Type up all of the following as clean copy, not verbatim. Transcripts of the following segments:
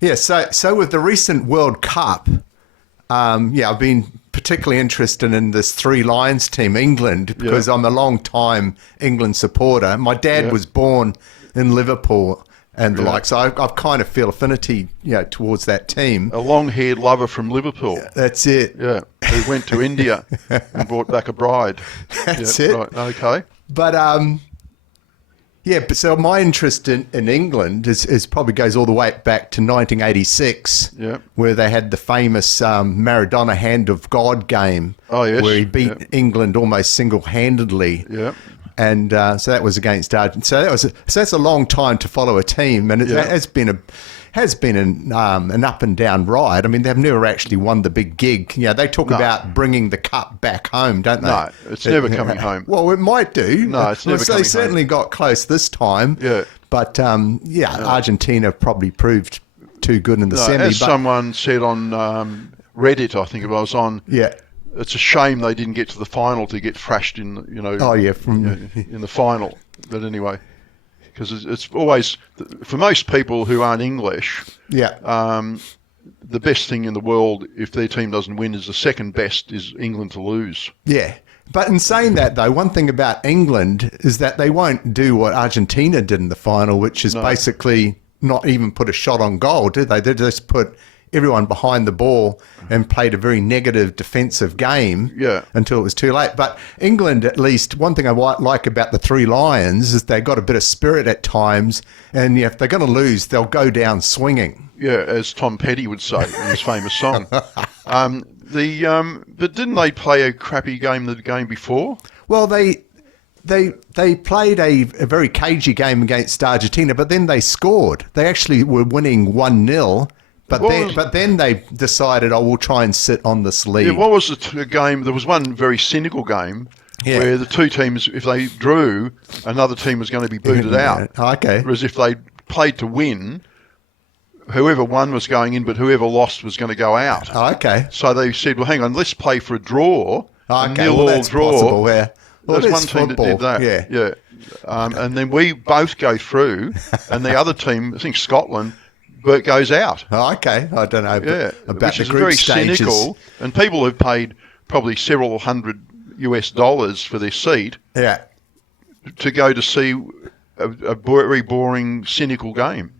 Yeah, so with the recent World Cup, I've been particularly interested in this Three Lions team, England, because I'm a long time England supporter. My dad was born in Liverpool and the like, so I've kind of feel affinity, towards that team. A long-haired lover from Liverpool. That's it. Yeah, who went to India and brought back a bride. That's it. Right. Okay. But but so my interest in England is probably goes all the way back to 1986, where they had the famous Maradona Hand of God game, yes, where he beat England almost single-handedly. Yeah. And so that was against Argentina. So that's a long time to follow a team, and it has been an up and down ride. I mean, they've never actually won the big gig. They talk about bringing the cup back home, don't they? No, it's never coming home. Well, it might do. No, it's never coming home. They certainly got close this time. Yeah. But, Argentina probably proved too good in the semi. As someone said on Reddit, I think it was on... Yeah. It's a shame they didn't get to the final to get thrashed in, in the final. But anyway... Because it's always, for most people who aren't English, the best thing in the world, if their team doesn't win, is the second best is England to lose. Yeah. But in saying that, though, one thing about England is that they won't do what Argentina did in the final, which is basically not even put a shot on goal, did they? They just put everyone behind the ball and played a very negative defensive game until it was too late. But England, at least, one thing I like about the Three Lions is they've got a bit of spirit at times, and if they're going to lose, they'll go down swinging. Yeah, as Tom Petty would say in his famous song. But didn't they play a crappy game the game before? Well, they played a very cagey game against Argentina, but then they scored. They actually were winning 1-0. But then they decided, we'll try and sit on this lead. Yeah, what was the game? There was one very cynical game where the two teams, if they drew, another team was going to be booted out. Okay. Whereas if they played to win, whoever won was going in, but whoever lost was going to go out. Okay. So they said, well, hang on, let's play for a draw. Okay, well, that's draw. Possible, yeah. Well, there's one team football. that did that. Yeah. And then we both go through, and the other team, I think Scotland, but goes out. Okay, I don't know about which the is group very stages. Cynical, and people have paid probably several $100 for their seat to go to see a very boring, cynical game.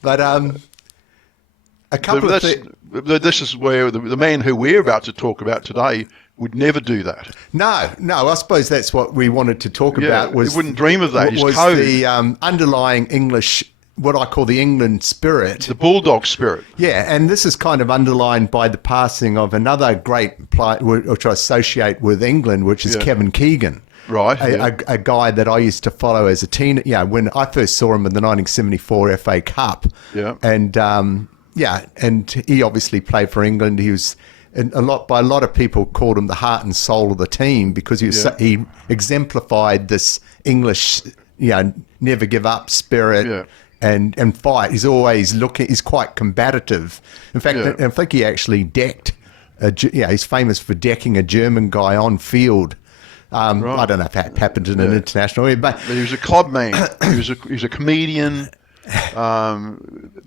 But a couple of things... This is where the man who we're about to talk about today would never do that. No, I suppose that's what we wanted to talk about. He wouldn't dream of that. Was the underlying English... what I call the England spirit. The bulldog spirit. Yeah, and this is kind of underlined by the passing of another great player, which I associate with England, which is Kevin Keegan. Right. A guy that I used to follow as a teen, when I first saw him in the 1974 FA Cup. Yeah. And, and he obviously played for England. He was... by a lot of people called him the heart and soul of the team because he exemplified this English, never give up spirit and fight. He's always he's quite combative. In fact, I think he actually decked, he's famous for decking a German guy on field. I don't know if that happened in an international, but he was a club man. he was a comedian.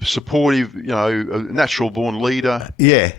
Supportive, a natural born leader. Yeah.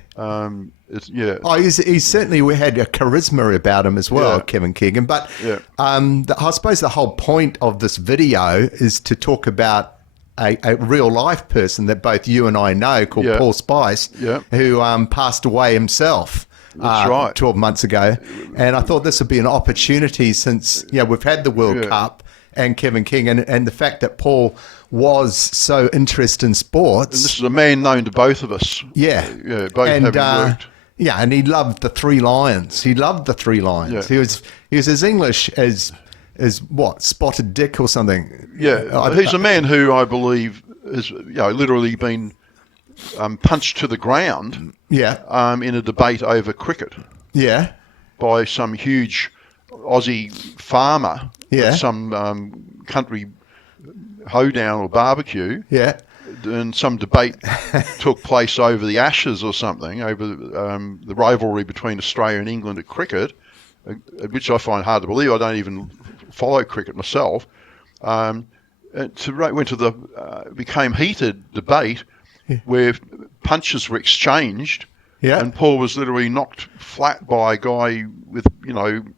He certainly had a charisma about him as well, Kevin Keegan. But I suppose the whole point of this video is to talk about a real life person that both you and I know called Paul Spice, who passed away himself. That's right. 12 months ago. And I thought this would be an opportunity since we've had the World Cup and Kevin Keegan and the fact that Paul was so interested in sports. And this is a man known to both of us. Yeah. Both having worked. Yeah, and he loved the Three Lions. He loved the Three Lions. Yeah. He was as English as what, Spotted Dick or something. Yeah, he's a man who I believe has literally been punched to the ground. Yeah. In a debate over cricket. Yeah. By some huge Aussie farmer. Yeah. At some country hoedown or barbecue. Yeah. And some debate took place over the Ashes or something, over the rivalry between Australia and England at cricket, which I find hard to believe. I don't even follow cricket myself. Became heated debate, where punches were exchanged. Yeah. And Paul was literally knocked flat by a guy with,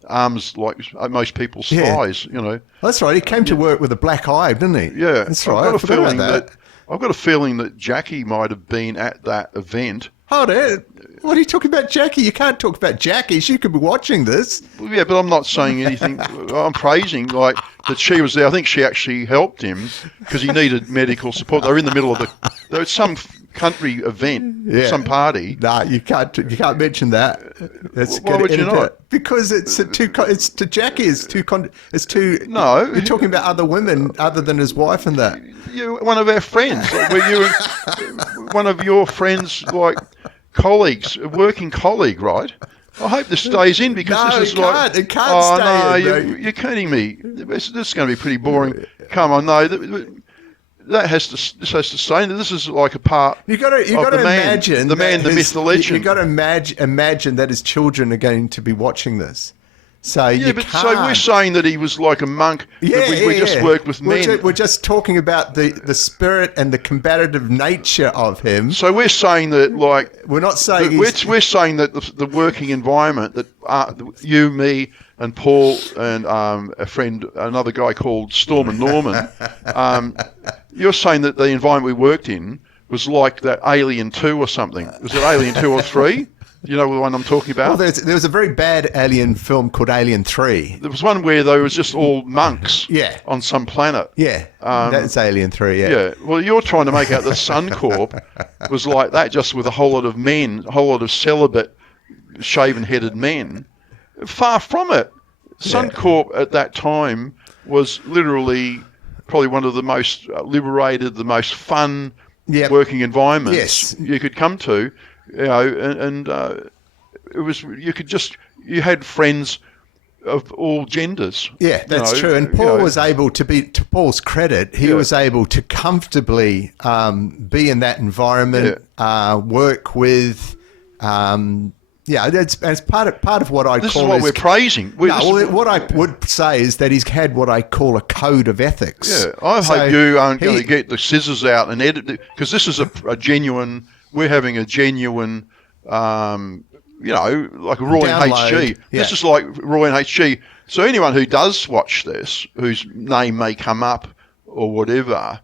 arms like most people's thighs, That's right. He came to work with a black eye, didn't he? Yeah. That's right. I've got a feeling that Jackie might have been at that event. Hold it. What are you talking about, Jackie? You can't talk about Jackie. She could be watching this. Well, yeah, but I'm not saying anything. I'm praising, that she was there. I think she actually helped him because he needed medical support. They were in the middle of there was some country event, some party. No, you can't mention that. Why would you not? Because it's to Jackie. It's too. No, you're talking about other women other than his wife and that. You're one of our friends. Were you one of your friends, colleagues, a working colleague, right? I hope this stays in because this is it can't stay in. You're kidding me. This is going to be pretty boring. Come on, no. This has to stay. This is like a part. You got to imagine the man, the myth, the legend. You got to imagine that his children are going to be watching this. So so we're saying that he was like a monk. We just worked with men. We're just talking about the spirit and the combative nature of him. So we're saying that we're not saying we're saying that the working environment that you, me, and Paul and a friend, another guy called Storm and Norman. You're saying that the environment we worked in was like that Alien 2 or something. Was it Alien 2 or 3? You know the one I'm talking about? Well, there was a very bad alien film called Alien 3. There was one where there was just all monks on some planet. Yeah, that's Alien 3, Yeah, well, you're trying to make out that Suncorp was like that, just with a whole lot of men, a whole lot of celibate, shaven-headed men. Far from it. Suncorp at that time was literally probably one of the most liberated, the most fun working environments you could come to. And it was you had friends of all genders. Yeah, that's true. And Paul was able to to Paul's credit, he was able to comfortably be in that environment, work with. It's part of what I call. This is what we're praising. What I would say is that he's had what I call a code of ethics. Yeah, I hope you aren't going to get the scissors out and edit it, because this is a genuine. We're having a genuine, like a Roy and HG. Yeah. This is like Roy and HG. So anyone who does watch this, whose name may come up or whatever,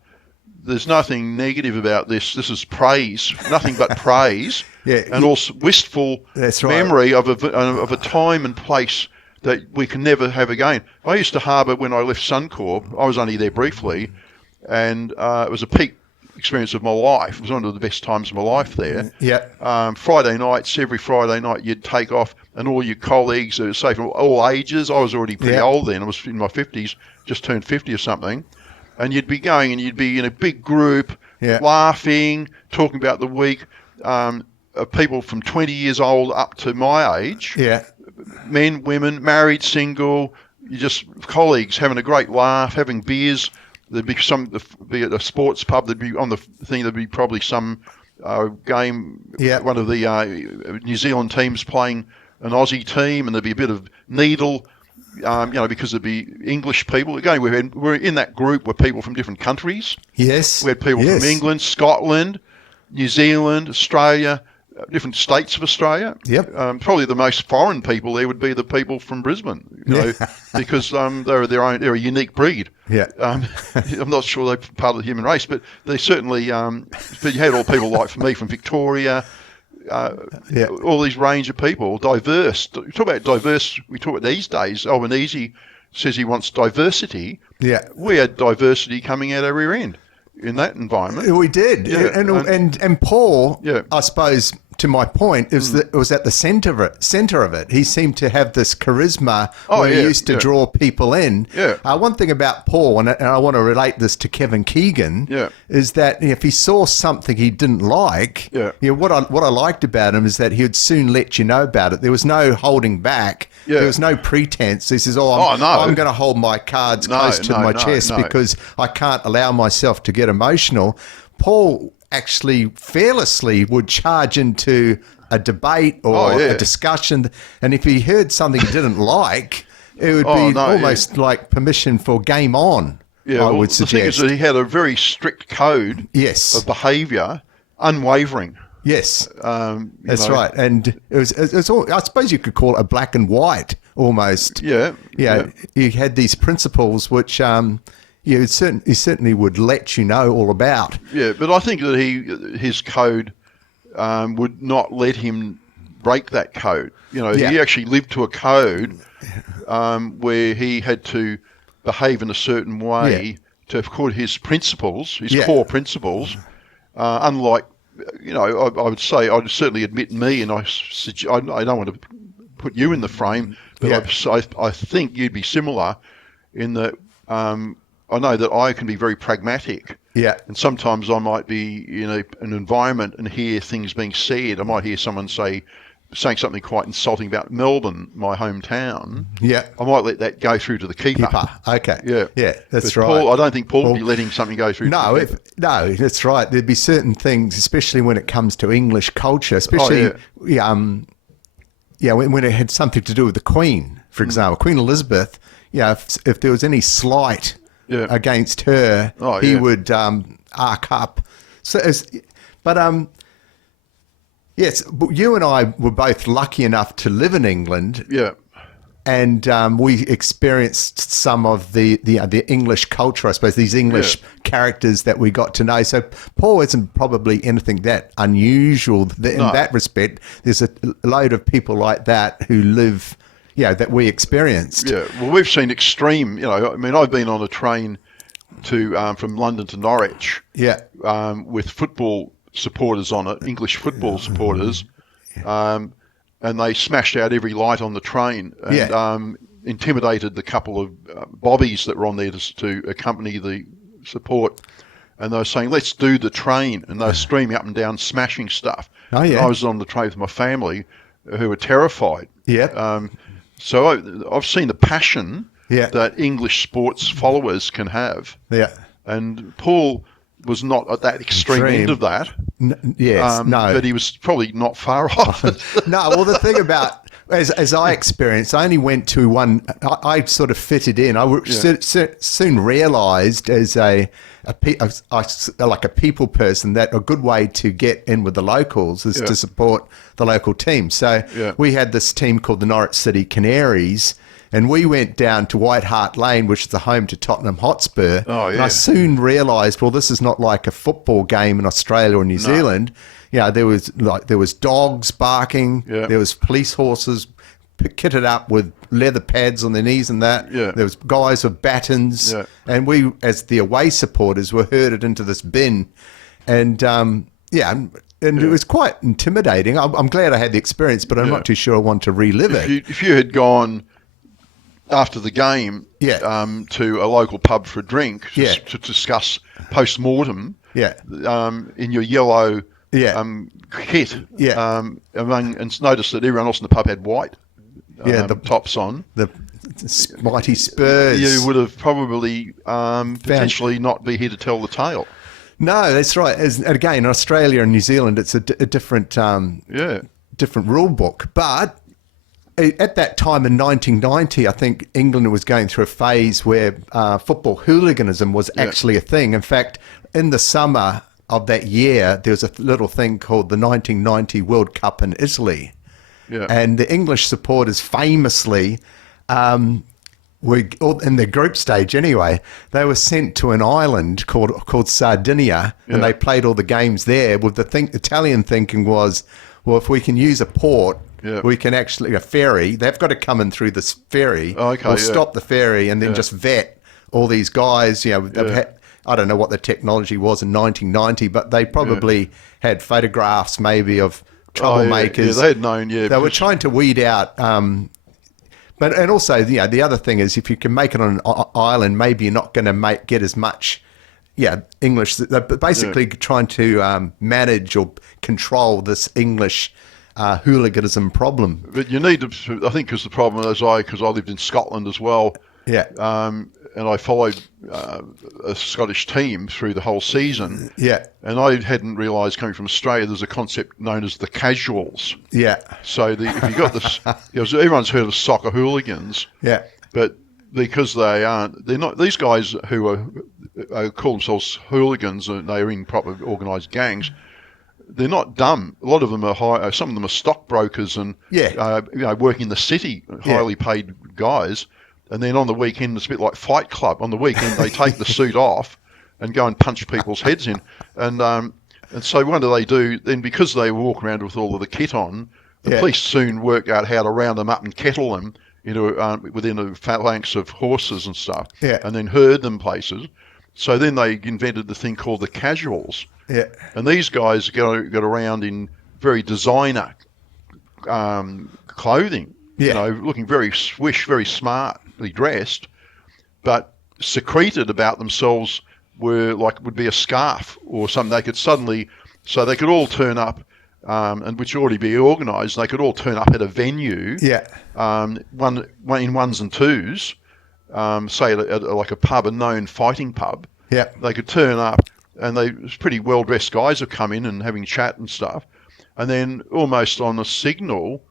there's nothing negative about this. This is praise, nothing but praise, and also wistful memory of a time and place that we can never have again. I used to harbour when I left Suncorp. I was only there briefly, and it was a peak experience of my life. It was one of the best times of my life there. Yeah. Friday nights, every Friday night, you'd take off, and all your colleagues, say from all ages. I was already pretty old then. I was in my 50s, just turned 50 or something. And you'd be going, and you'd be in a big group, laughing, talking about the week. Of people from 20 years old up to my age. Yeah. Men, women, married, single. You just colleagues having a great laugh, having beers. There'd be be at a sports pub. There'd be on the thing. There'd be probably some game. Yeah. One of the New Zealand teams playing an Aussie team, and there'd be a bit of needle. Because there'd be English people. Again, we're in that group with people from different countries. Yes. We had people from England, Scotland, New Zealand, Australia, different states of Australia. Yep. Probably the most foreign people there would be the people from Brisbane, because they're a unique breed. Yeah. I'm not sure they're part of the human race, but they certainly. But you had all people like me from Victoria. All these range of people, diverse. Talk about diverse. We talk about these days. Albanese says he wants diversity. Yeah. We had diversity coming out every end in that environment. We did. Yeah. And Paul, I suppose, to my point, it was at the center of it. He seemed to have this charisma where he used to draw people in. Yeah. One thing about Paul, and I want to relate this to Kevin Keegan, is that if he saw something he didn't like, what I liked about him is that he would soon let you know about it. There was no holding back. There was no pretense. He says, I'm going to hold my cards close to my chest because I can't allow myself to get emotional. Paul actually fearlessly would charge into a debate or a discussion, and if he heard something he didn't like, it would be almost like permission for game on. I would suggest. The thing is that he had a very strict code of behaviour, unwavering. Yes, that's right. And it was all, I suppose you could call it a black and white almost. Yeah. You had these principles which he certainly would let you know all about. Yeah, but I think that his code would not let him break that code. He actually lived to a code where he had to behave in a certain way to have his principles, his core principles, unlike, I would say, I'd certainly admit me, and I don't want to put you in the frame, but I think you'd be similar in that I know that I can be very pragmatic. Yeah. And sometimes I might be in an environment and hear things being said. I might hear someone saying something quite insulting about Melbourne, my hometown. Yeah. I might let that go through to the keeper. Okay. Yeah, that's but right. Paul, I don't think Paul would be letting something go through. No, that's right. There'd be certain things, especially when it comes to English culture, especially when it had something to do with the Queen, for example, Queen Elizabeth. If there was any slight against her, he would arc up. Yes, but you and I were both lucky enough to live in England. Yeah. And we experienced some of the English culture, I suppose, these English characters that we got to know. So Paul isn't probably anything that unusual in that respect. There's a load of people like that who live, that we experienced. Yeah, well, we've seen extreme, I've been on a train from London to Norwich with football supporters on it, English football supporters, and they smashed out every light on the train and intimidated the couple of bobbies that were on there to accompany the support. And they were saying, let's do the train. And they were streaming up and down, smashing stuff. Oh, yeah. I was on the train with my family who were terrified. Yeah. So I've seen the passion that English sports followers can have. Yeah. And Paul was not at that extreme end of that. No. But he was probably not far off. No, well, the thing about, as I experienced, I only went to one, I sort of fitted in. I soon realised as like a people person that a good way to get in with the locals is to support the local team. So we had this team called the Norwich City Canaries, and we went down to White Hart Lane, which is the home to Tottenham Hotspur. Oh, yeah. And I soon realised, well, this is not like a football game in Australia or New Zealand. There was dogs barking. Yeah. There was police horses kitted up with leather pads on their knees and that. Yeah. There was guys with batons. Yeah. And we, as the away supporters, were herded into this bin. And, it was quite intimidating. I'm glad I had the experience, but I'm not too sure I want to relive it. If you had gone after the game to a local pub for a drink to discuss post-mortem in your yellow kit and notice that everyone else in the pub had white tops on. The mighty Spurs. You would have probably potentially not be here to tell the tale. No, that's right. Again, in Australia and New Zealand, it's a different different rule book. But at that time in 1990, I think England was going through a phase where football hooliganism was actually a thing. In fact, in the summer of that year, there was a little thing called the 1990 World Cup in Italy. Yeah. And the English supporters famously were, in the group stage anyway, they were sent to an island called Sardinia, and they played all the games there with the Italian thinking was, well, if we can use a port, we can actually, a ferry, they've got to come in through this ferry. We'll stop the ferry and then just vet all these guys. I don't know what the technology was in 1990, but they probably had photographs maybe of troublemakers. They had known, They were trying to weed out. But also, the other thing is if you can make it on an island, maybe you're not going to get as much English. But basically trying to manage or control this English hooliganism problem. But you need to, I think, because the problem is because I lived in Scotland as well. Yeah. And I followed a Scottish team through the whole season. Yeah. And I hadn't realised, coming from Australia, there's a concept known as the casuals. Yeah. So if you got this, everyone's heard of soccer hooligans. Yeah. But because they're not, these guys who call themselves hooligans, and they're in proper organised gangs, they're not dumb. A lot of them are some of them are stockbrokers and working in the city, highly paid guys. And then on the weekend, it's a bit like Fight Club. On the weekend, they take the suit off and go and punch people's heads in. And so what do they do? Then because they walk around with all of the kit on, the police soon work out how to round them up and kettle them within a phalanx of horses and stuff, and then herd them places. So then they invented the thing called the casuals. Yeah. And these guys get around in very designer clothing, looking very swish, very smartly dressed, but secreted about themselves would be a scarf or something. They could suddenly, so they could all turn up, and which already be organised. They could all turn up at a venue, one in ones and twos, say at like a pub, a known fighting pub. Yeah, they could turn up, and pretty well dressed guys have come in and having chat and stuff, and then almost on a signal,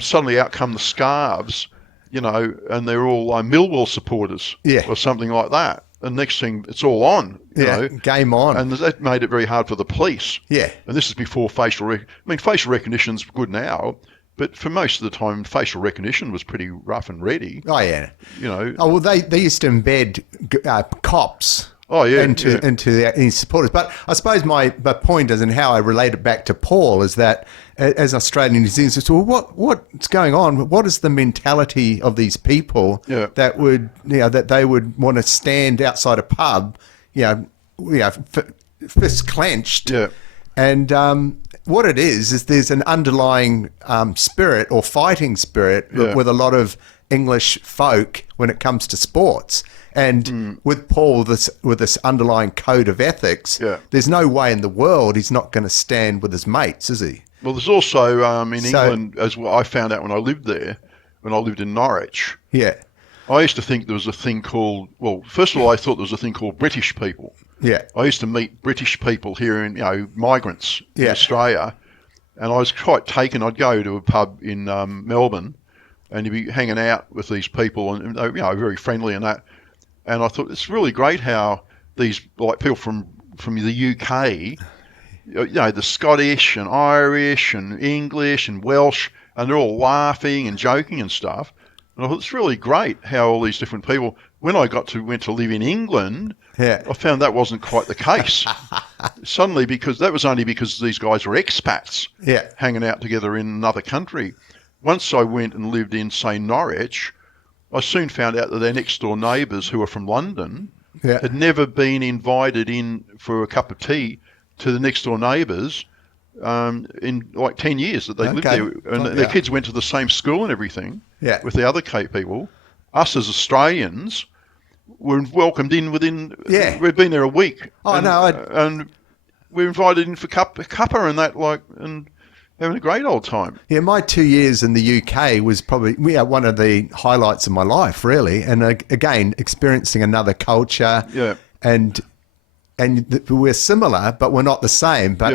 suddenly out come the scarves, and they're all Millwall supporters, or something like that. And next thing, it's all on. You know? Game on. And that made it very hard for the police. Yeah. And this is before facial recognition's good now, but for most of the time, facial recognition was pretty rough and ready. Oh, yeah. Oh, well, they used to embed cops. Into the supporters. But I suppose my point is, and how I relate it back to Paul, is that as Australian New Zealanders, well, what's going on? What is the mentality of these people that would that they would want to stand outside a pub, fist clenched, and what it is there's an underlying spirit or fighting spirit with a lot of English folk when it comes to sports. And with Paul, with this underlying code of ethics, there's no way in the world he's not going to stand with his mates, is he? Well, there's also in England, as well, I found out when I lived there, when I lived in Norwich. Yeah. I used to think there was a thing called, well, first of all, I thought there was a thing called British people. Yeah. I used to meet British people here in, migrants in Australia, and I was quite taken. I'd go to a pub in Melbourne, and you'd be hanging out with these people, and very friendly and that. And I thought it's really great how these people from the UK, the Scottish and Irish and English and Welsh, and they're all laughing and joking and stuff. And I thought it's really great how all these different people. When I went to live in England, I found that wasn't quite the case. Suddenly, because these guys were expats, hanging out together in another country. Once I went and lived in, say, Norwich, I soon found out that their next door neighbours, who were from London, had never been invited in for a cup of tea to the next door neighbours in like 10 years that they lived there. And their kids went to the same school and everything with the other Cape people. Us as Australians were welcomed in within, we'd been there a week. Oh, and we were invited in for cuppa and that, and having a great old time. Yeah, my 2 years in the UK was probably one of the highlights of my life, really. And again, experiencing another culture. Yeah. And we're similar, but we're not the same. But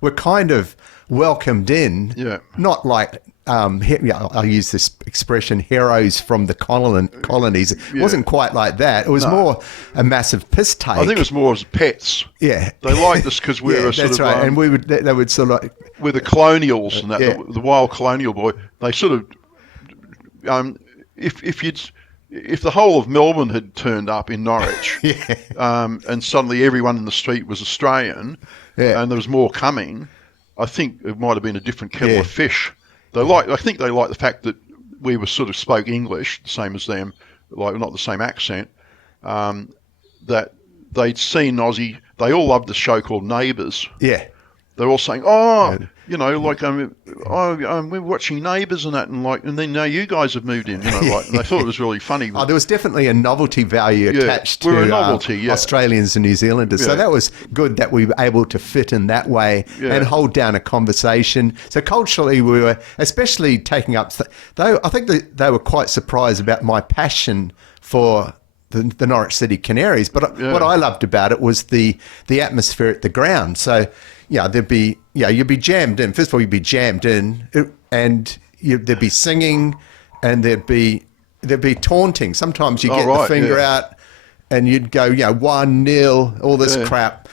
we're kind of welcomed in. Yeah. Not like I'll use this expression, heroes from the colonies. It wasn't quite like that. It was more a massive piss take. I think it was more as pets. Yeah. They liked us because we were sort of... Right. And they would sort of... We're the colonials and that, the wild colonial boy. They sort of... If the whole of Melbourne had turned up in Norwich and suddenly everyone in the street was Australian and there was more coming, I think it might have been a different kettle of fish. I think they liked the fact that we were sort of spoke English, the same as them, not the same accent, that they'd seen Aussie. They all loved the show called Neighbours. Yeah. They're all saying, we're watching Neighbours and that, and then now you guys have moved in, and they thought it was really funny. There was definitely a novelty value attached to Australians and New Zealanders. So that was good that we were able to fit in that way and hold down a conversation. So culturally, we were especially taking up, though I think they were quite surprised about my passion for the Norwich City Canaries. But what I loved about it was the atmosphere at the ground. So, you'd be jammed in. First of all, you'd be jammed in, and there'd be singing, and there'd be taunting. Sometimes you get the finger out, and you'd go, 1-0, all this crap,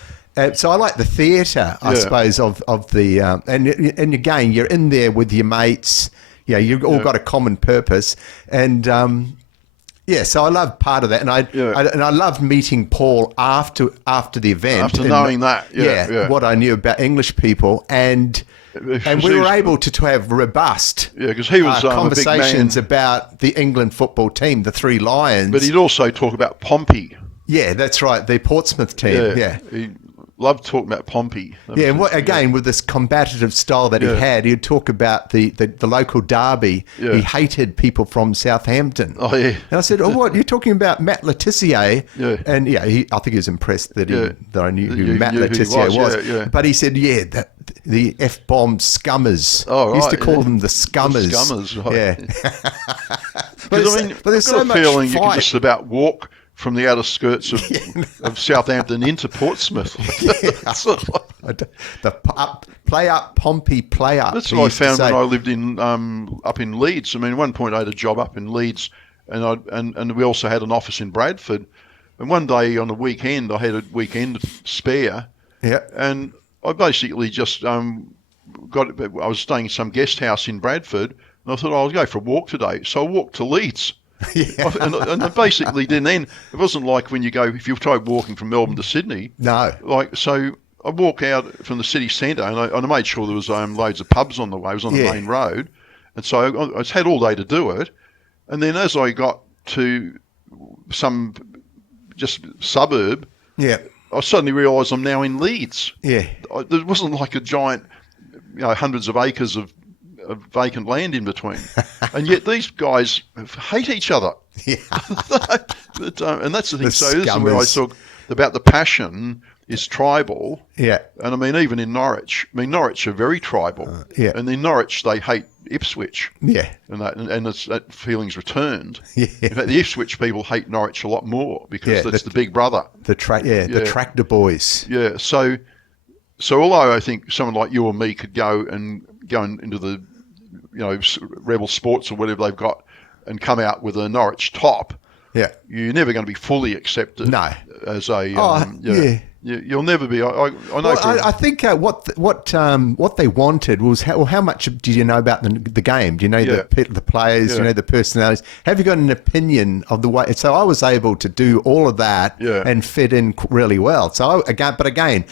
So I like the theatre, I suppose, of the and again, you're in there with your mates. Yeah, you've all got a common purpose, and so I love part of that, and I loved meeting Paul after the event, after knowing that, what I knew about English people, and we were able to have robust because he was conversations about the England football team, the Three Lions. But he'd also talk about Pompey. Yeah, that's right, the Portsmouth team. Yeah. He loved talking about Pompey. Again, with this combative style that he had, he'd talk about the local derby. Yeah. He hated people from Southampton. Oh, yeah. And I said, what, you're talking about Matt Le Tissier? Yeah. And I think he was impressed that I knew who Matt Le Tissier was. Yeah. But he said, the F-bomb scummers. Oh, right. He used to call them the scummers. The scummers, right. Yeah. but there's so much feeling you can just about walk from the outer skirts of Southampton into Portsmouth. Play up, Pompey, play up. That's what I found when I lived in up in Leeds. I mean, at one point I had a job up in Leeds, and we also had an office in Bradford. And one day on the weekend, I had a weekend spare. Yeah. And I basically just I was staying in some guest house in Bradford, and I thought I'll go for a walk today. So I walked to Leeds. Yeah. And I basically didn't. It wasn't like when if you try walking from Melbourne to Sydney. No. So I walk out from the city centre, and I made sure there was loads of pubs on the way. It was on the main road, and so I had all day to do it. And then as I got to some just suburb, I suddenly realised I'm now in Leeds. Yeah. There wasn't like a giant, hundreds of acres of vacant land in between, and yet these guys hate each other. Yeah. And that's the thing. So this is where I talk about the passion is tribal. Yeah. And I mean, even in Norwich, Norwich are very tribal. And in Norwich, they hate Ipswich. Yeah. And that feeling's returned. Yeah. In fact, the Ipswich people hate Norwich a lot more because that's the big brother. The tractor boys. Yeah. So although I think someone like you or me could go into the Rebel Sports or whatever they've got and come out with a Norwich top, you're never going to be fully accepted. No. As a you'll never be. I know. I think what they wanted was how much do you know about the game? Do you know the players? Do you know the personalities? Have you got an opinion of the way? So I was able to do all of that and fit in really well. So again.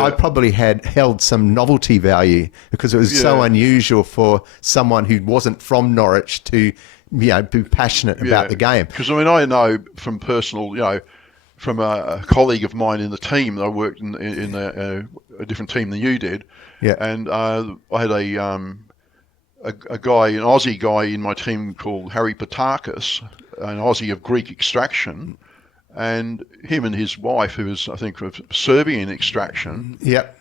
I probably had held some novelty value because it was so unusual for someone who wasn't from Norwich to, be passionate about the game. Because I know from personal, from a colleague of mine in the team. I worked in a different team than you did. Yeah. And I had a guy, an Aussie guy in my team called Harry Patakis, an Aussie of Greek extraction. And him and his wife, who was, I think, of Serbian extraction. Yep.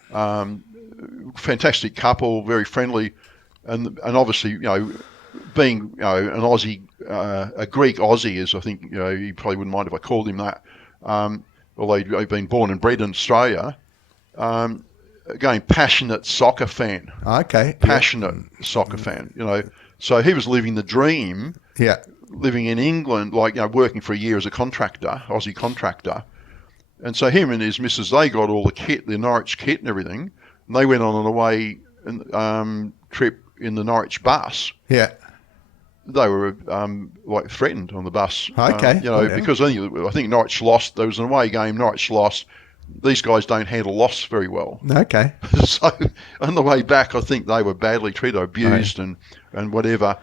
Fantastic couple, very friendly, and obviously, being an Aussie, a Greek Aussie, is I think he probably wouldn't mind if I called him that. Although he'd been born and bred in Australia. Again, passionate soccer fan. Okay. Passionate soccer fan. So he was living the dream. Yeah. Living in England, working for a year as a contractor, Aussie contractor. And so him and his missus, they got all the kit, the Norwich kit and everything. And they went on an away trip in the Norwich bus. Yeah. They were threatened on the bus. Okay. Because I think Norwich lost. There was an away game, Norwich lost. These guys don't handle loss very well. Okay. So on the way back, I think they were badly treated, abused and whatever.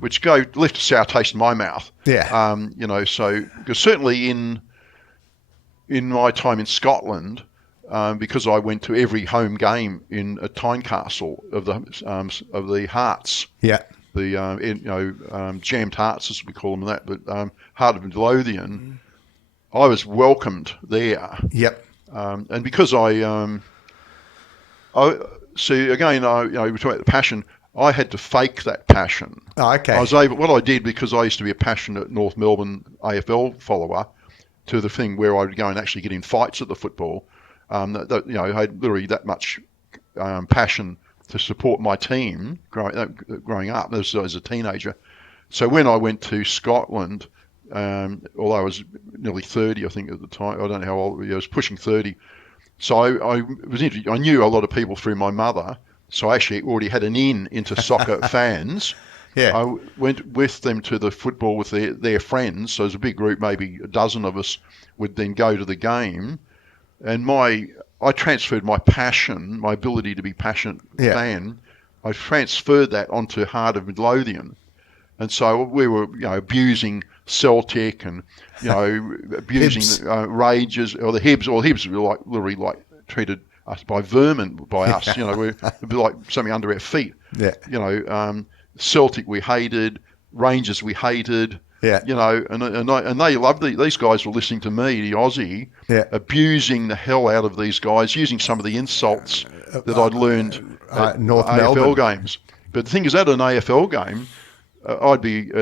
Which left a sour taste in my mouth. Yeah. So because certainly in my time in Scotland, because I went to every home game at Tynecastle of the Hearts. Yeah. The jammed Hearts, as we call them, but Heart of Midlothian, I was welcomed there. Yep. And because I see again, we talk about the passion. I had to fake that passion. Oh, okay. What I did, because I used to be a passionate North Melbourne AFL follower, to the thing where I would go and actually get in fights at the football. I had literally that much passion to support my team growing up as a teenager. So when I went to Scotland, although I was nearly 30, I think at the time, I don't know how old I was, pushing 30. So I was interested. I knew a lot of people through my mother, so I actually already had an in into soccer fans. Yeah. I went with them to the football with their friends. So there's a big group, maybe a dozen of us would then go to the game. And I transferred my passion, my ability to be passionate fan, I transferred that onto Heart of Midlothian. And so we were, abusing Celtic and, abusing Rangers or the Hibs. Or the Hibs were literally treated us by vermin by us. We're like something under our feet. Yeah. Celtic we hated, Rangers we hated. Yeah. And they loved these guys were listening to me, the Aussie, abusing the hell out of these guys, using some of the insults that I'd learned at North AFL Melbourne games. But the thing is, at an AFL game, I'd be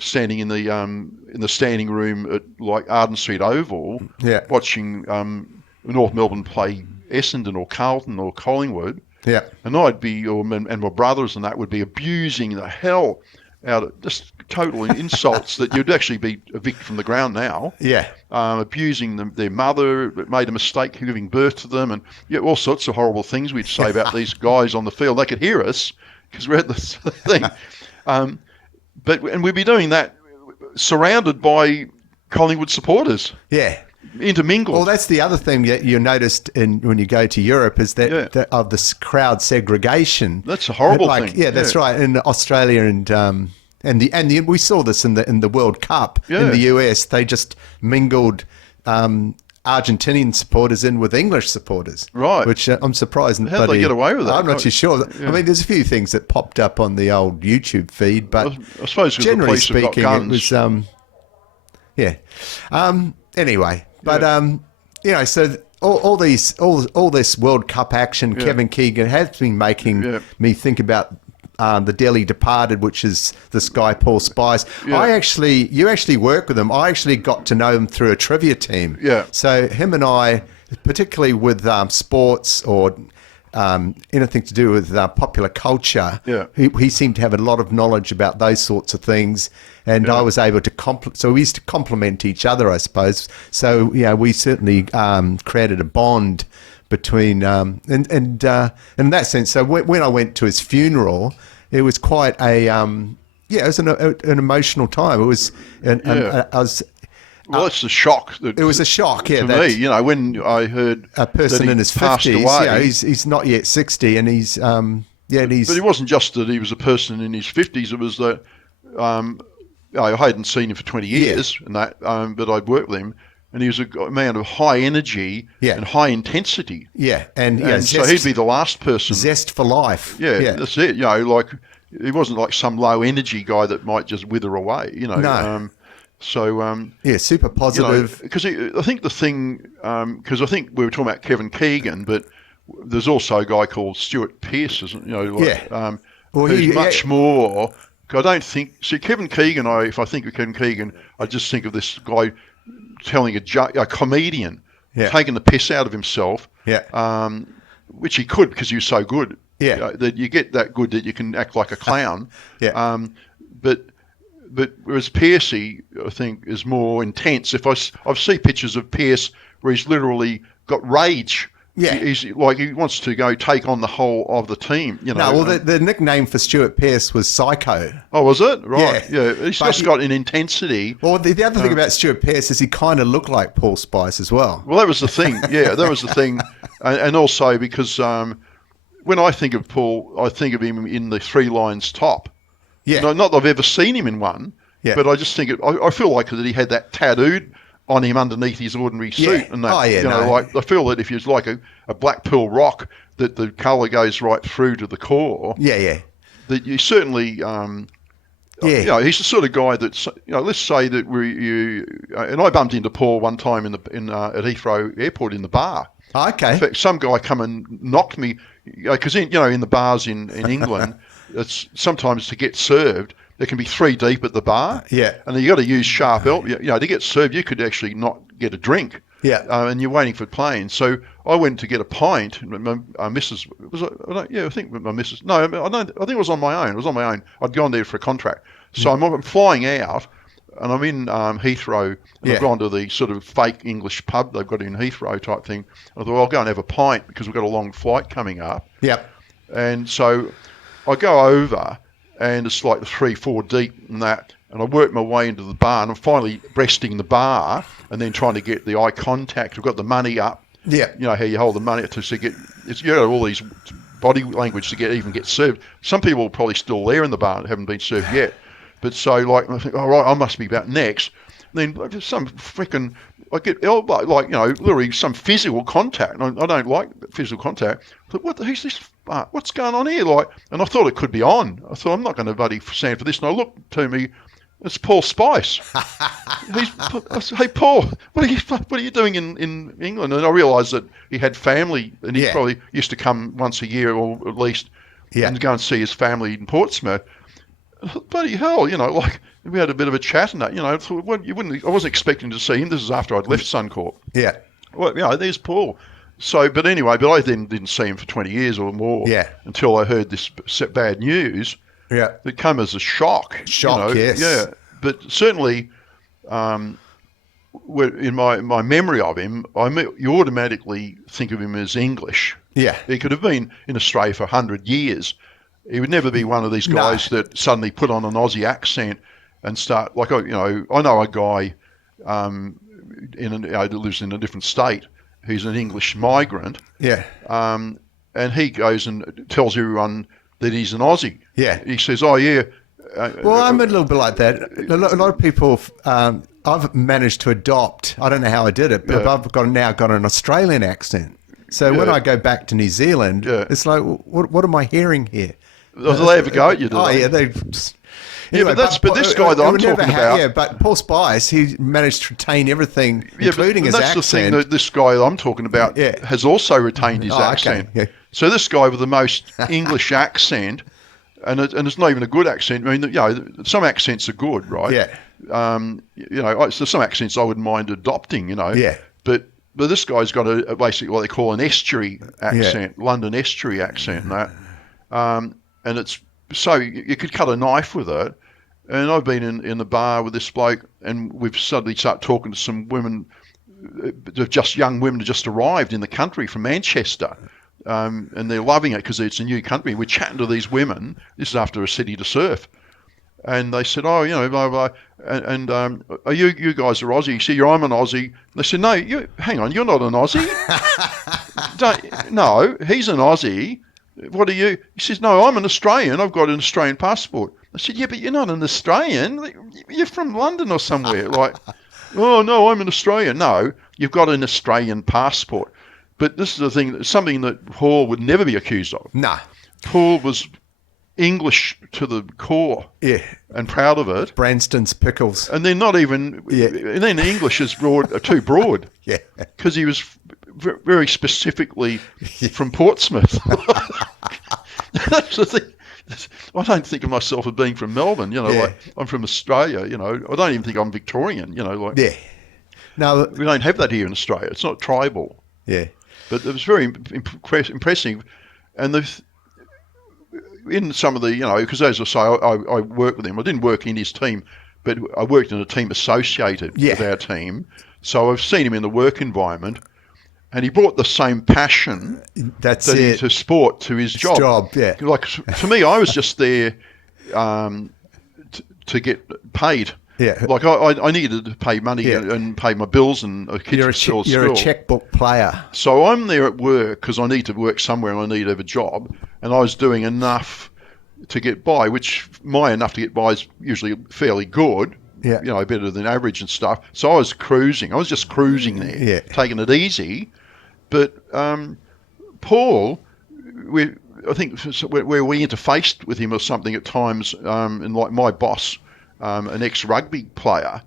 standing in the standing room at like Arden Street Oval, watching North Melbourne play Essendon or Carlton or Collingwood. Yeah. And I'd be, and my brothers and that would be abusing the hell out of just total insults that you'd actually be evicted from the ground now. Yeah. Abusing their mother, made a mistake giving birth to them, and all sorts of horrible things we'd say about these guys on the field. They could hear us because we're at this thing. And we'd be doing that surrounded by Collingwood supporters. Yeah. Intermingled. Well, that's the other thing that you noticed when you go to Europe is that of this crowd segregation. That's a horrible thing. Yeah, that's right. In Australia and we saw this in the World Cup in the US. They just mingled Argentinian supporters in with English supporters. Right. Which I'm surprised. How did they get away with that? I'm not too sure. Yeah. I mean, there's a few things that popped up on the old YouTube feed, but I suppose generally speaking, it was anyway. But so all this World Cup action, Kevin Keegan has been making me think about the Delhi Departed, which is this guy Paul Spice. Yeah. You actually work with him. I actually got to know him through a trivia team. Yeah. So him and I, particularly with sports or anything to do with popular culture, he seemed to have a lot of knowledge about those sorts of things. And I was able to so we used to complement each other, I suppose. So we certainly created a bond between and in that sense. So when I went to his funeral, it was quite a it was an emotional time. It was I was. Well, it's a shock. It was a shock, to me. When I heard a person in his 50s, he's not yet 60, and he's But it wasn't just that he was a person in his 50s. It was that. I hadn't seen him for 20 years, and that, but I'd worked with him, and he was a man of high energy and high intensity. Yeah, and so he'd be the last person. Zest for life. Yeah, that's it. Like he wasn't like some low energy guy that might just wither away. No. Super positive. Because I think the thing, because I think we were talking about Kevin Keegan, but there's also a guy called Stuart Pearce, isn't who's much more. I don't think. See, Kevin Keegan. If I think of Kevin Keegan, I just think of this guy telling a comedian, taking the piss out of himself. Which he could because he was so good. That you get that good that you can act like a clown. But whereas Pearcey, I think, is more intense. If I've seen pictures of Pearce where he's literally got rage. Yeah, he's like he wants to go take on the whole of the team. No, well, the nickname for Stuart Pearce was Psycho. Oh, was it? Right. Yeah, he's just got an intensity. Well, the other thing about Stuart Pearce is he kind of looked like Paul Spice as well. Well, that was the thing. Yeah, that was the thing, and also because when I think of Paul, I think of him in the Three Lions top. Yeah, not that I've ever seen him in one. Yeah, but I just think I feel like that he had that tattooed on him underneath his ordinary suit, and that like I feel that if you're like a black pearl rock, that the colour goes right through to the core. Yeah. That you certainly, he's the sort of guy that let's say that and I bumped into Paul one time at Heathrow Airport in the bar. Okay. In fact, some guy come and knocked me because in the bars in England, it's sometimes to get served. There can be 3 deep at the bar. Yeah. And then you got to use sharp elbow. To get served, you could actually not get a drink. Yeah. And you're waiting for planes. So I went to get a pint. My missus I think my missus. No, I think it was on my own. I'd gone there for a contract. So I'm flying out, and I'm in Heathrow, and I've gone to the sort of fake English pub they've got in Heathrow type thing. I thought, well, I'll go and have a pint because we've got a long flight coming up. Yep. And so I go over, and it's like 3-4 deep and that, and I work my way into the bar, and I'm finally breasting the bar, and then trying to get the eye contact. I've got the money up. Yeah. You know how you hold the money to get. You know, all these body language to get served. Some people are probably still there in the bar and haven't been served yet. But so like I think, all right, I must be about next. And then some freaking I get elbow, like, you know, literally some physical contact. And I don't like physical contact. But who's this? What's going on here? Like, and I thought it could be on. I thought, I'm not going to bloody stand for this. And I looked to me. It's Paul Spice. I said, hey, Paul, what are you doing in England? And I realised that he had family, and he probably used to come once a year or at least, and go and see his family in Portsmouth. Bloody hell, you know, like we had a bit of a chat and that, you know. I wasn't expecting to see him. This is after I'd left Suncorp. Yeah. Well, you know, there's Paul. So, but anyway, I then didn't see him for 20 years or more. Yeah. Until I heard this bad news. Yeah, it came as a shock. Shock, you know? Yes. Yeah, but certainly, in my memory of him, you automatically think of him as English. Yeah, he could have been in Australia for 100 years. He would never be one of these guys that suddenly put on an Aussie accent and start like, you know, I know a guy that lives in a different state. He's an English migrant. Yeah, and he goes and tells everyone that he's an Aussie. Yeah. He says, oh, yeah. Well, I'm a little bit like that. A lot of people, I've managed to adopt, I don't know how I did it, but I've now got an Australian accent. So when I go back to New Zealand, it's like, what am I hearing here? Do they ever go at you? They... Anyway, but this guy that I'm talking about... Yeah, but Paul Spice, he managed to retain everything, including his accent. That's the thing that this guy that I'm talking about has also retained his accent. Okay. Yeah. So this guy with the most English accent, and it's not even a good accent. I mean, you know, some accents are good, right? Yeah. You know, so some accents I wouldn't mind adopting, you know. Yeah. But this guy's got a basically what they call an estuary accent, London estuary accent, and that. And it's so you could cut a knife with it. And I've been in the bar with this bloke, and we've suddenly started talking to some women, just young women who just arrived in the country from Manchester. And they're loving it because it's a new country. We're chatting to these women. This is after a city to surf. And they said, oh, you know, blah, blah. And are you guys are Aussie? You see, I'm an Aussie. They said, no, hang on, you're not an Aussie. No, he's an Aussie. What are you? He says, no, I'm an Australian. I've got an Australian passport. I said, yeah, but you're not an Australian. You're from London or somewhere. Like, oh, no, I'm an Australian. No, you've got an Australian passport. But this is the thing, something that Paul would never be accused of. Nah. Paul was English to the core. Yeah. And proud of it. Branston's pickles. And then not even, and then English is too broad. Yeah. Because he was very specifically from Portsmouth. That's the thing. I don't think of myself as being from Melbourne, you know, like I'm from Australia, you know. I don't even think I'm Victorian, you know, like. Yeah. No, we don't have that here in Australia. It's not tribal. Yeah. But it was very impressive. And in some of the, you know, because as I say, I worked with him. I didn't work in his team, but I worked in a team associated with our team. So I've seen him in the work environment. And he brought the same passion to sport to his job. Yeah. Like, to me, I was just there to get paid. Yeah. Like, I needed to pay money and pay my bills and a kids' school. You're a checkbook player. So I'm there at work because I need to work somewhere and I need to have a job. And I was doing enough to get by, which my enough to get by is usually fairly good. Yeah. You know, better than average and stuff. So I was cruising. I was just cruising there, taking it easy. But Paul, I think where we interfaced with him or something at times, and like my boss, an ex-rugby player,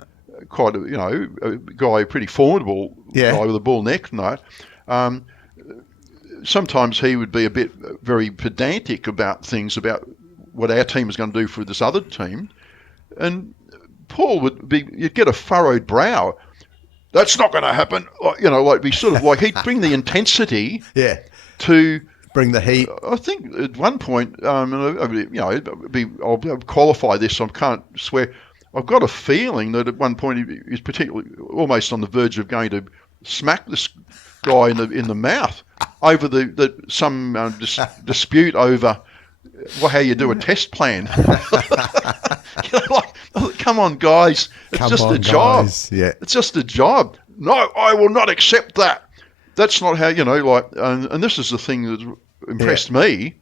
quite a guy, pretty formidable guy with a bull neck and that. Sometimes he would be very pedantic about things, about what our team is going to do for this other team, and Paul you'd get a furrowed brow. That's not going to happen. You know, like be sort of like he'd bring the intensity to bring the heat. I think at one point, I'll qualify this. I can't swear. I've got a feeling that at one point he was particularly almost on the verge of going to smack this guy in the mouth over some dispute over how you do a test plan. Come on, guys, it's just a job. Yeah, it's just a job. No, I will not accept that. That's not how and this is the thing that impressed me.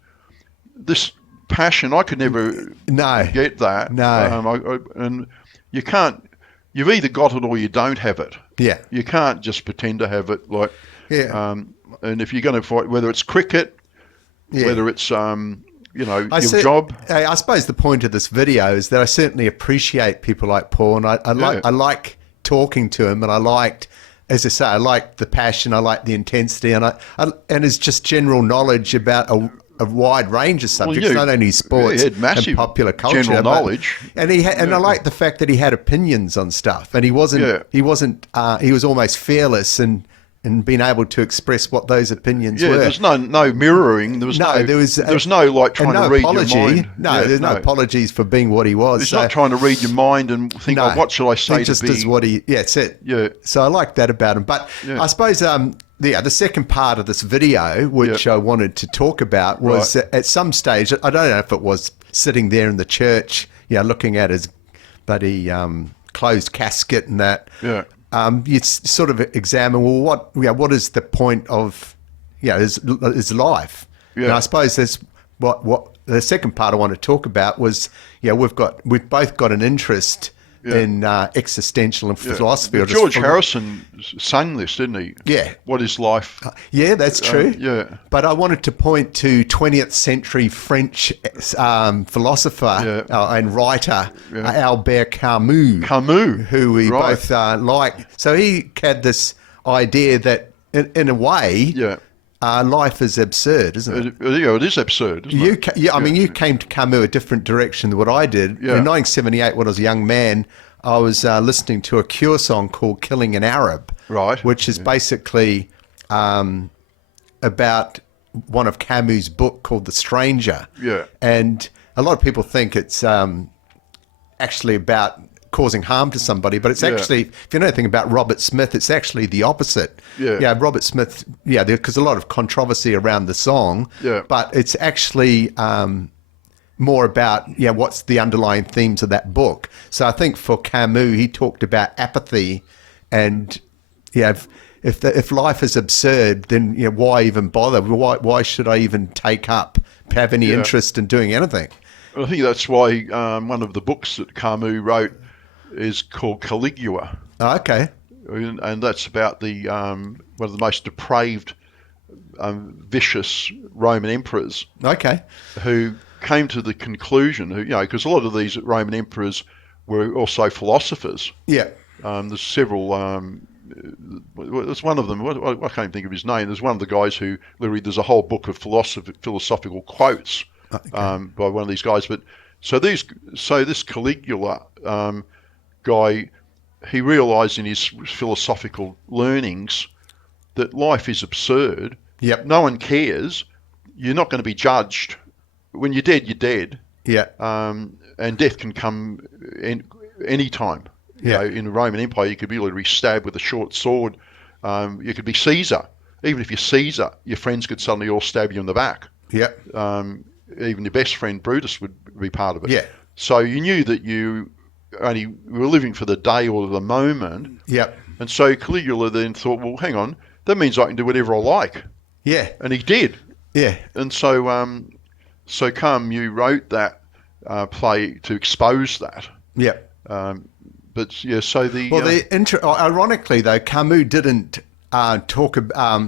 This passion, I could never get that. No. And you can't. You've either got it or you don't have it. Yeah. You can't just pretend to have it. And if you're going to fight, whether it's cricket, whether it's your job. I suppose the point of this video is that I certainly appreciate people like Paul, and I like talking to him, and I liked, as I say, I liked the passion, I liked the intensity, and his just general knowledge about a wide range of subjects, not only sports and popular culture, general knowledge. And I like the fact that he had opinions on stuff, and he was almost fearless and being able to express what those opinions were. There's no mirroring. There was no like trying to read apology. your mind. There's no apologies for being what he was. He's not trying to read your mind and think, what should I say just as what he. Yeah, that's it. Yeah. So I like that about him. But I suppose the second part of this video, which I wanted to talk about, was at some stage. I don't know if it was sitting there in the church, looking at his bloody closed casket and that. Yeah. You sort of examine, well, what is the point of, his life? Yeah. And I suppose that's what the second part I want to talk about was, we've both got an interest in existential and philosophy. Or George Harrison sang this, didn't he? Yeah. What is life? Yeah, that's true. Yeah. But I wanted to point to 20th century French philosopher and writer Albert Camus. Who we both like. So he had this idea that, in a way, life is absurd, isn't it? It is absurd, isn't it? I mean, you came to Camus a different direction than what I did. In 1978, when I was a young man, I was listening to a Cure song called Killing an Arab, which is basically about one of Camus' book called The Stranger. Yeah. And a lot of people think it's actually about causing harm to somebody, but it's actually, if you know anything about Robert Smith, it's actually the opposite. Robert Smith, because a lot of controversy around the song, but it's actually more about what's the underlying themes of that book. So I think for Camus, he talked about apathy, and if life is absurd, then why even bother? Why should I even have any interest in doing anything? I think that's why one of the books that Camus wrote is called Caligula. Oh, okay. And that's about the one of the most depraved, vicious Roman emperors. Okay. Who came to the conclusion, because a lot of these Roman emperors were also philosophers. Yeah. There's several. There's one of them. I can't think of his name. There's one of the guys who literally there's a whole book of philosophical quotes by one of these guys. But so this Caligula guy, he realised in his philosophical learnings that life is absurd. Yep. No one cares. You're not going to be judged. When you're dead, you're dead. Yeah. And death can come any time. In the Roman Empire, you could be literally stabbed with a short sword. You could be Caesar. Even if you're Caesar, your friends could suddenly all stab you in the back. Yeah. Even your best friend Brutus would be part of it. Yeah. So you knew that you only were living for the day or the moment. Yep. And so Caligula then thought, well, hang on, that means I can do whatever I like. Yeah. And he did. Yeah. And so so Camus wrote that play to expose that. Yeah. But yeah, so ironically though, Camus didn't talk about.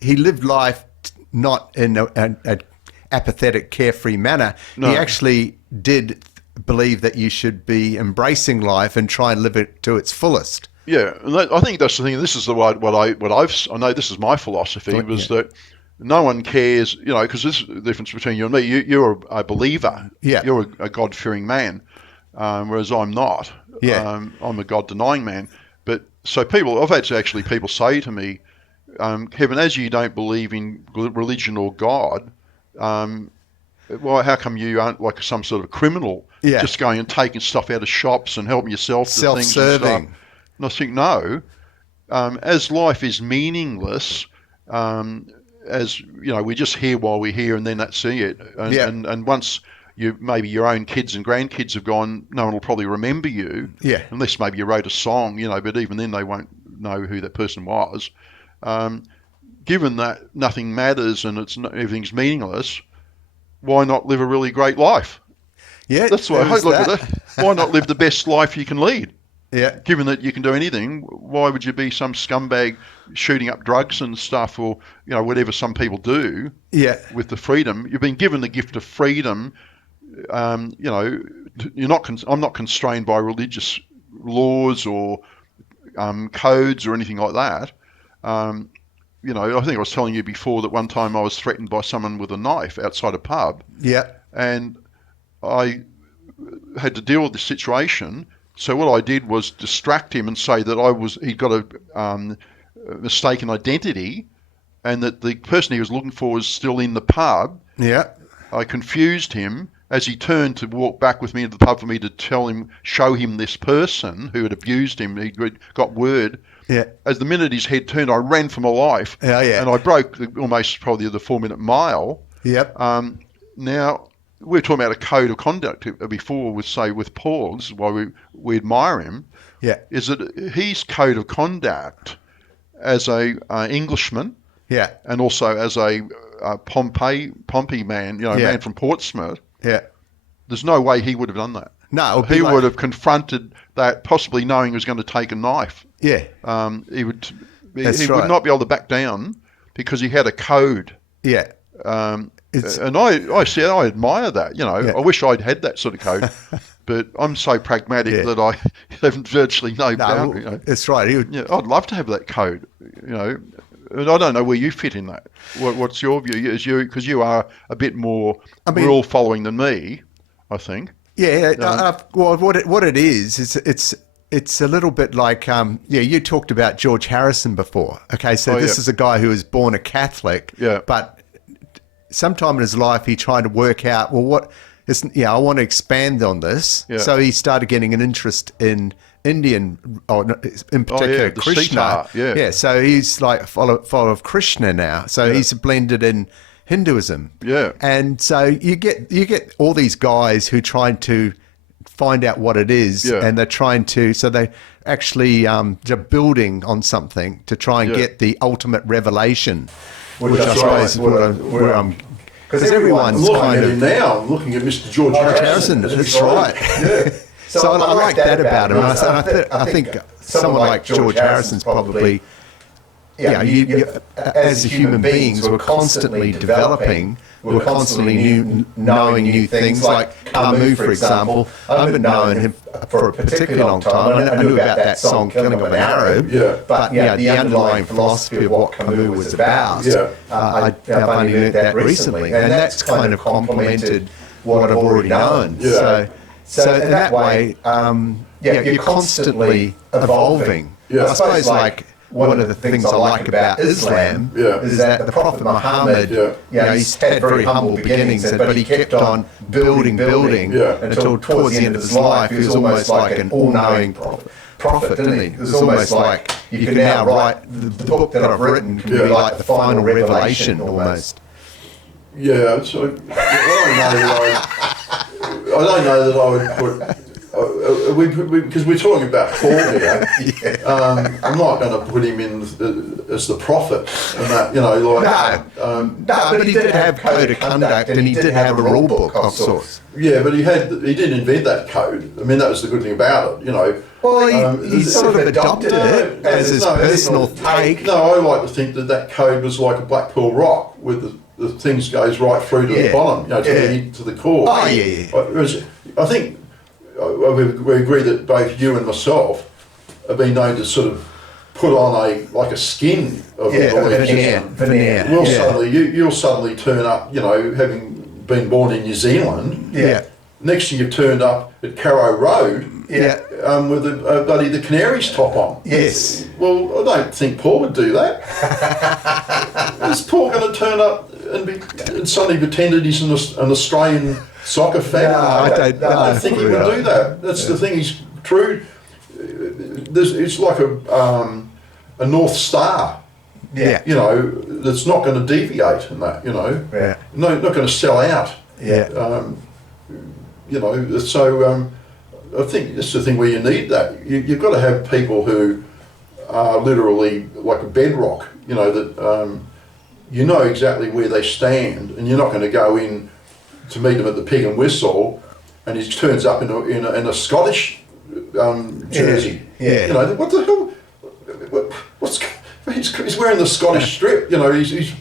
He lived life not in an apathetic, carefree manner. No. He actually did believe that you should be embracing life and try and live it to its fullest. Yeah, and I think that's the thing. This is I know. This is my philosophy that no one cares. Because this is the difference between you and me. You're a believer. Yeah. You're a God-fearing man, whereas I'm not. Yeah. I'm a God-denying man. But so I've had actually people say to me, Kevin, as you don't believe in religion or God, Well, how come you aren't like some sort of criminal, just going and taking stuff out of shops and helping yourself to things and stuff? And I think, no. As life is meaningless, as you know, we're just here while we're here, and then that's it. And once maybe your own kids and grandkids have gone, no one will probably remember you. Yeah. Unless maybe you wrote a song, but even then they won't know who that person was. Given that nothing matters and everything's meaningless, why not live a really great life? Yeah, that's why I look at it. Why not live the best life you can lead? Yeah. Given that you can do anything, why would you be some scumbag shooting up drugs and stuff, or whatever some people do? Yeah. With the freedom, you've been given the gift of freedom. You're not. I'm not constrained by religious laws or codes or anything like that. I think I was telling you before that one time I was threatened by someone with a knife outside a pub. Yeah. And I had to deal with this situation. So what I did was distract him and say that he'd got a mistaken identity, and that the person he was looking for was still in the pub. Yeah. I confused him as he turned to walk back with me into the pub for me to show him this person who had abused him. He got word. Yeah. As the minute his head turned, I ran for my life. Yeah. And I broke almost probably the 4-minute mile. Yep. Now, we were talking about a code of conduct before with Paul. This is why we admire him. Yeah. Is that his code of conduct as a Englishman. Yeah. And also as a Pompey man, man from Portsmouth. Yeah. There's no way he would have done that. No. He would have confronted that, possibly knowing he was going to take a knife. Yeah. He would not be able to back down because he had a code. Yeah. And I admire that. I wish I'd had that sort of code, but I'm so pragmatic that I have virtually no boundary. That's right. I'd love to have that code. And I don't know where you fit in that. What's your view? Because you are a bit more rule following than me, I think. Yeah. Well, what it is it's a little bit like you talked about George Harrison before. Okay, so this is a guy who was born a Catholic. Yeah. But sometime in his life he tried to work out I want to expand on this. Yeah. So he started getting an interest in Indian, in particular Krishna. Yeah. So he's like follow of Krishna now. So he's blended in Hinduism. Yeah. And so you get all these guys who try to find out what it is, and they're trying to. So they actually they're building on something to try and get the ultimate revelation, which I suppose is where I'm. Because everyone's kind of now looking at Mr. George Harrison. That's right. Yeah. So I like that about him. I think someone like George Harrison's probably, you, as human beings, we're constantly developing, we're constantly knowing new things. Like Camus, for example, I've been knowing him for a particularly long time. I knew about that song, Killing of an Arab, but the underlying philosophy of what Camus was about, I've only learnt that recently. And that's kind of complemented what I've already known. So in that way, you're constantly evolving. I suppose one of the things I like about Islam is that the Prophet Muhammad, he's had very humble beginnings, but he kept on building until towards the end of his life he was almost like an all-knowing prophet, didn't he? It was almost like you can now write, the book that I've written can be like the final revelation almost. Yeah, so I don't know that I would put, because we're talking about Paul here. I'm not going to put him in as the prophet, and that but he did have code of conduct, and he did have a rule book of sorts. Yeah, but he didn't invent that code. I mean, that was the good thing about it, Well, he sort of adopted it as his personal take. No, I like to think that code was like a Black Pearl Rock, with the things goes right through to the bottom, to the core. Oh, yeah. I think we agree that both you and myself have been known to sort of put on a skin of veneer. You'll suddenly turn up, having been born in New Zealand. Yeah. next thing you've turned up at Carrow Road with the Canaries top on. Yes. Well, I don't think Paul would do that. Is Paul going to turn up and suddenly pretended he's an Australian soccer fan? No, I don't think he would do that. That's the thing. He's true. It's like a North Star. Yeah. You know, that's not going to deviate in that, you know. Yeah. No, not going to sell out. Yeah. You know, so I think that's the thing where you need that. You've got to have people who are literally like a bedrock, you know, that you know exactly where they stand, and you're not going to go in to meet them at the Pig and Whistle and he turns up in a Scottish jersey. Yeah. You know, what the hell? He's wearing the Scottish strip, you know, he's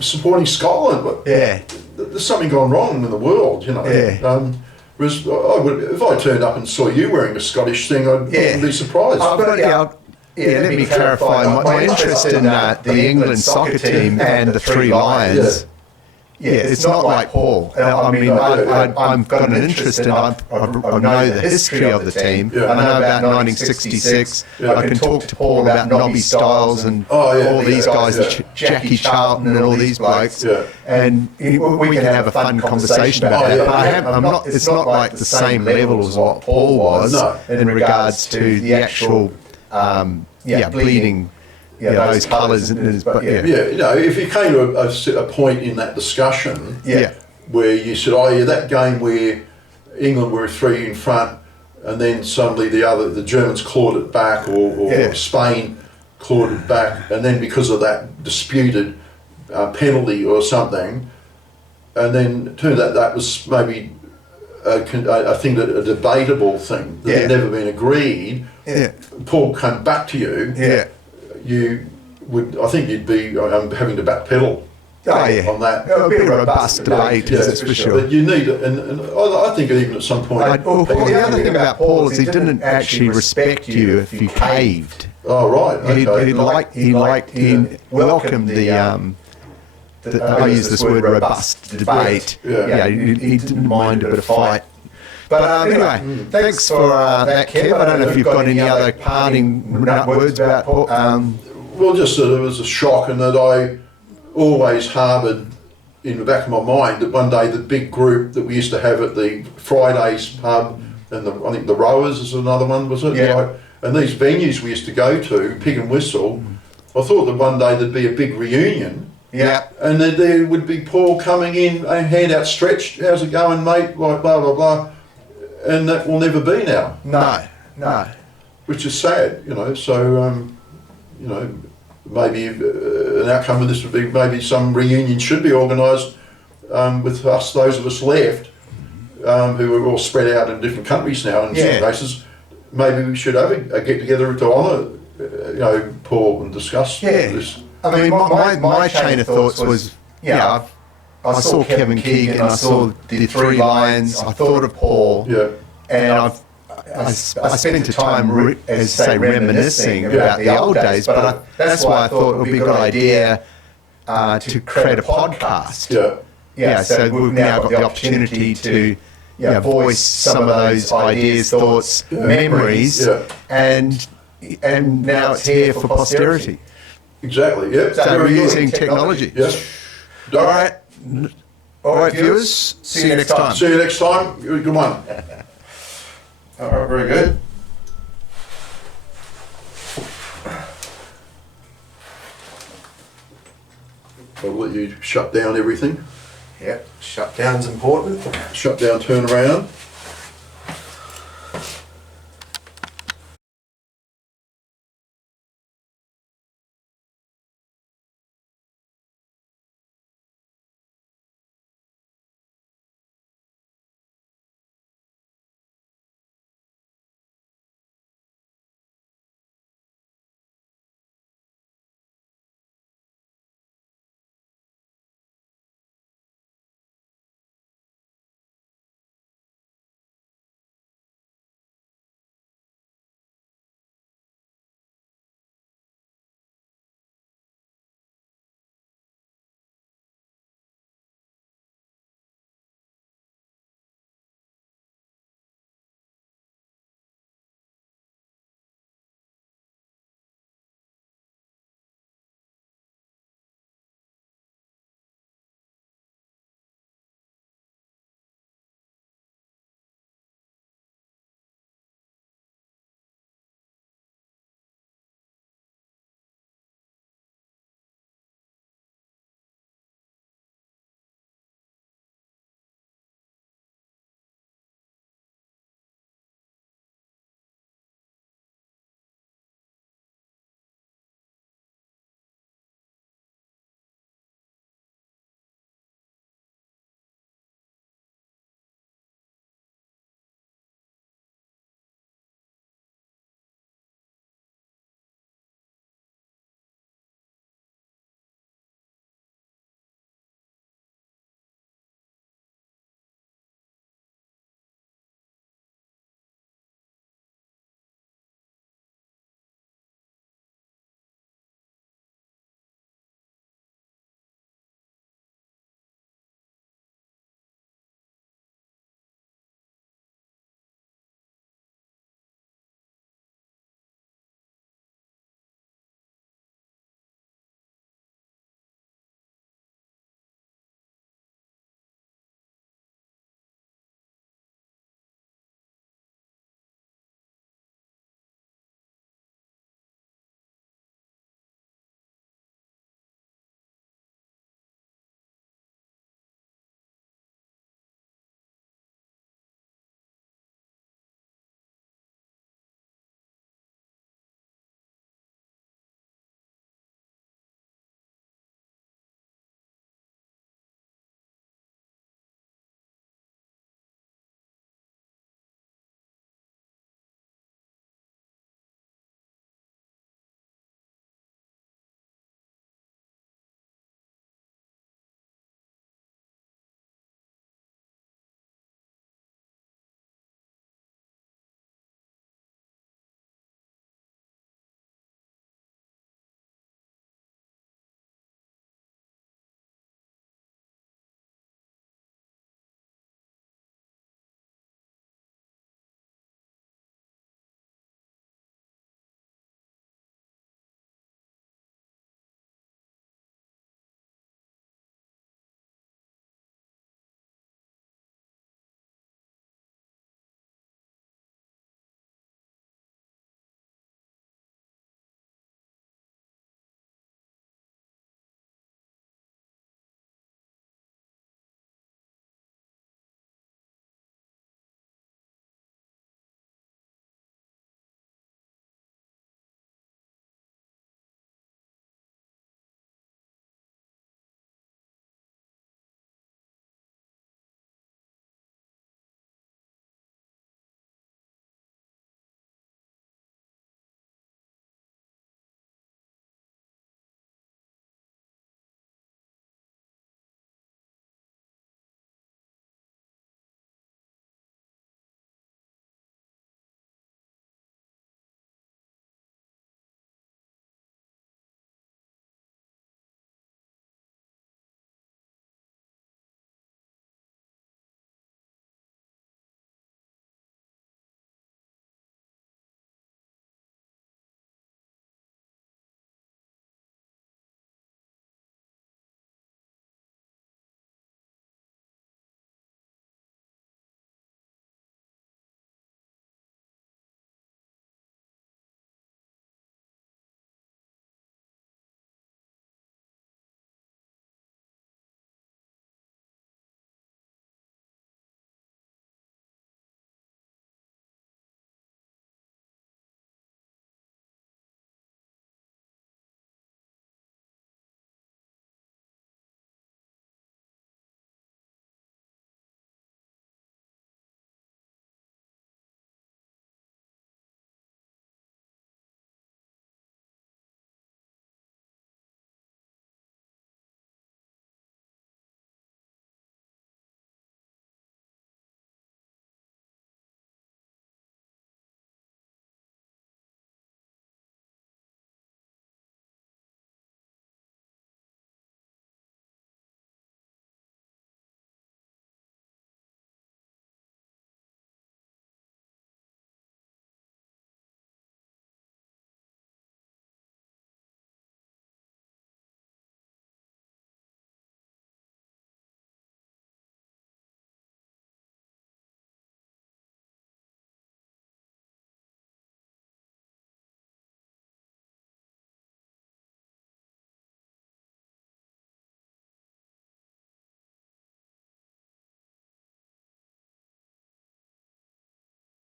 supporting Scotland. But there's something gone wrong in the world, you know. Yeah. Whereas if I turned up and saw you wearing a Scottish thing, I wouldn't be surprised. Let me clarify my interest in the England soccer team and the Three Lions. Yeah, it's not like Paul. I mean, I've got an interest in, I know the history of the team. I know about 1966. I can talk to Paul about Nobby Stiles and all these guys, Jackie Charlton and all these blokes. And we can have a fun conversation about that. But it's not like the same level as what Paul was in regards to the actual, bleeding. Those colours. You know, if you came to a point in that discussion where you said, that game where England were 3 in front and then suddenly the Germans clawed it back or Spain clawed it back, and then because of that disputed penalty or something, and then it turned out that was maybe I think a debatable thing that had never been agreed. Paul came back to you. You would, I think you'd be having to backpedal on that. It'll be a robust debate, that's for sure. But you need it, and I think even at some point... the other thing about Paul is he didn't actually respect you if you caved. Oh, right, okay. He welcomed I use this word robust debate. He didn't mind a bit of fight. But anyway, thanks for that, Kev. I don't know if you've got any other parting words about Paul. Well, just that it was a shock, and that I always harboured in the back of my mind that one day the big group that we used to have at the Fridays pub, and I think the Rowers is another one, was it? Yeah. And these venues we used to go to, Pig and Whistle, I thought that one day there'd be a big reunion. Yeah. And then there would be Paul coming in, a hand outstretched, how's it going, mate, like blah, blah, blah. And that will never be now. No. Which is sad, you know. So, you know, maybe an outcome of this would be maybe some reunion should be organised with us, those of us left, who are all spread out in different countries now in some cases. Maybe we should have a get together to honour, you know, Paul and discuss this. I mean, my chain of thoughts was, I saw Kevin Keegan, I saw the Three Lions, I thought of Paul, and I spent the time, reminiscing about the old days, but that's why I thought it would be a good idea to create a podcast. So we've now got the opportunity to voice some of those ideas, thoughts, memories, and now it's here for posterity. Exactly, So we're using technology. All right, viewers. See you next time. See you next time. Good one. All right, very good. I'll let you shut down everything. Shutdown's important. Shut down, turn around.